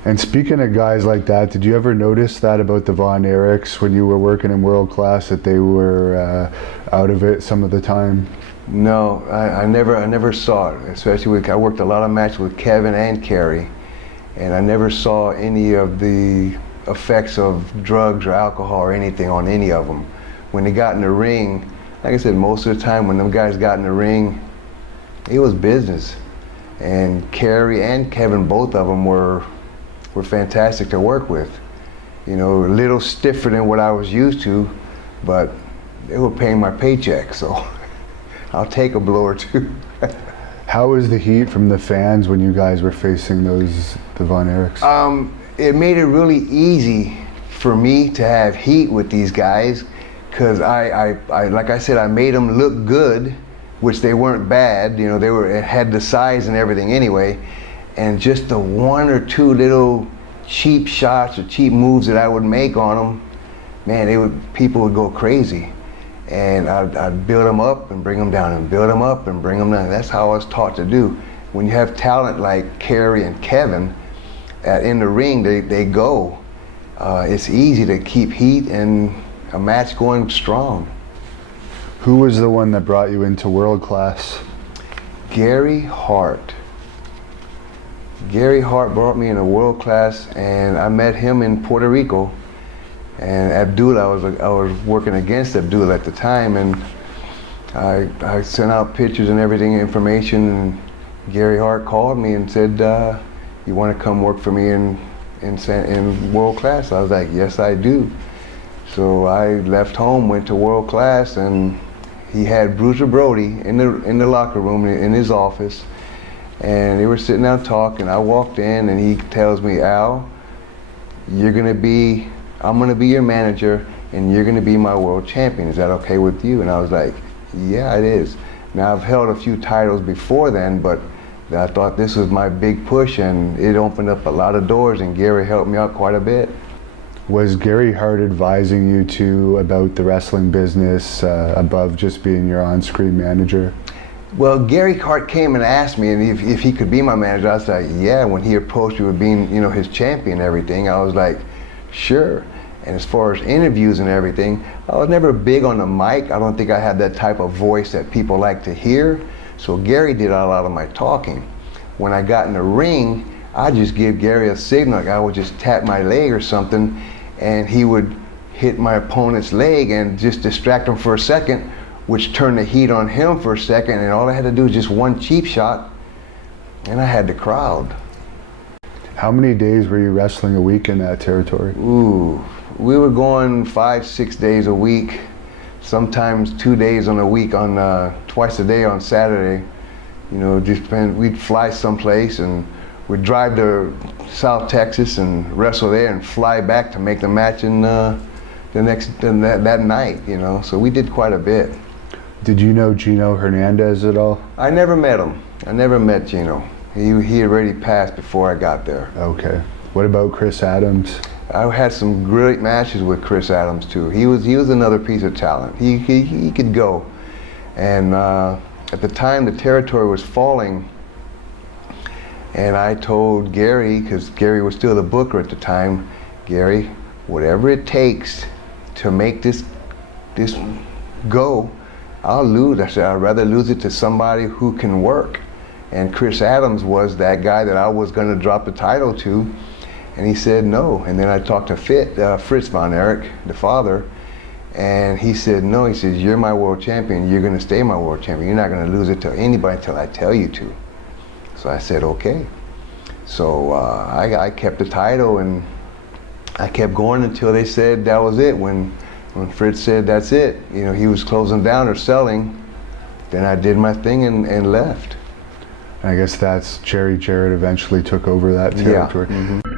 And speaking of guys like that, did you ever notice that about the Von Erichs when you were working in World Class, that they were out of it some of the time? No, I never saw it. Especially I worked a lot of matches with Kevin and Kerry, and I never saw any of the effects of drugs or alcohol or anything on any of them. When they got in the ring, like I said, most of the time when them guys got in the ring, it was business. And Kerry and Kevin, both of them were fantastic to work with. You know, a little stiffer than what I was used to, but they were paying my paycheck, so I'll take a blow or two. How was the heat from the fans when you guys were facing the Von Erichs? It made it really easy for me to have heat with these guys, because I like I said, I made them look good, which they weren't bad. You know, it had the size and everything anyway. And just the one or two little cheap shots or cheap moves that I would make on them, man, people would go crazy. And I'd build them up and bring them down, and build them up and bring them down. That's how I was taught to do. When you have talent like Kerry and Kevin in the ring, they go. It's easy to keep heat and a match going strong. Who was the one that brought you into World Class? Gary Hart. Gary Hart brought me into World Class, and I met him in Puerto Rico. And Abdullah, I was working against Abdullah at the time, and I sent out pictures and everything, information, and Gary Hart called me and said, "You want to come work for me in World Class?" I was like, "Yes, I do." So I left home, went to World Class, and he had Bruiser Brody in the locker room in his office, and they were sitting down talking. I walked in, and he tells me, "Al, I'm gonna be your manager, and you're gonna be my world champion. Is that okay with you?" And I was like, "Yeah, it is." Now, I've held a few titles before then, but I thought this was my big push, and it opened up a lot of doors, and Gary helped me out quite a bit. Was Gary Hart advising you too about the wrestling business above just being your on-screen manager? Well, Gary Hart came and asked me if he could be my manager. I was like, yeah. When he approached me with being, his champion and everything, I was like, sure. And as far as interviews and everything, I was never big on the mic. I don't think I had that type of voice that people like to hear. So Gary did a lot of my talking. When I got in the ring, I just give Gary a signal. Like I would just tap my leg or something, and he would hit my opponent's leg and just distract him for a second, which turned the heat on him for a second, and all I had to do was just one cheap shot, and I had the crowd. How many days were you wrestling a week in that territory? Ooh, we were going 5-6 days a week, sometimes 2 days on a week, on twice a day on Saturday. We'd fly someplace, and we'd drive to South Texas and wrestle there, and fly back to make the match in that night. So we did quite a bit. Did you know Gino Hernandez at all? I never met him. I never met Gino. He had already passed before I got there. Okay. What about Chris Adams? I had some great matches with Chris Adams too. He was another piece of talent. He could go. And at the time the territory was falling, and I told Gary, because Gary was still the booker at the time, Gary, whatever it takes to make this go, I'll lose. I said, I'd rather lose it to somebody who can work. And Chris Adams was that guy that I was going to drop the title to, and he said no. And then I talked to Fritz Von Erich, the father, and he said no. He says, you're my world champion. You're going to stay my world champion. You're not going to lose it to anybody until I tell you to. So I said, okay. So I kept the title, and I kept going until they said that was it. When Fritz said that's it, he was closing down or selling, then I did my thing and left. I guess that's Jerry Jarrett eventually took over that territory. Yeah. Mm-hmm.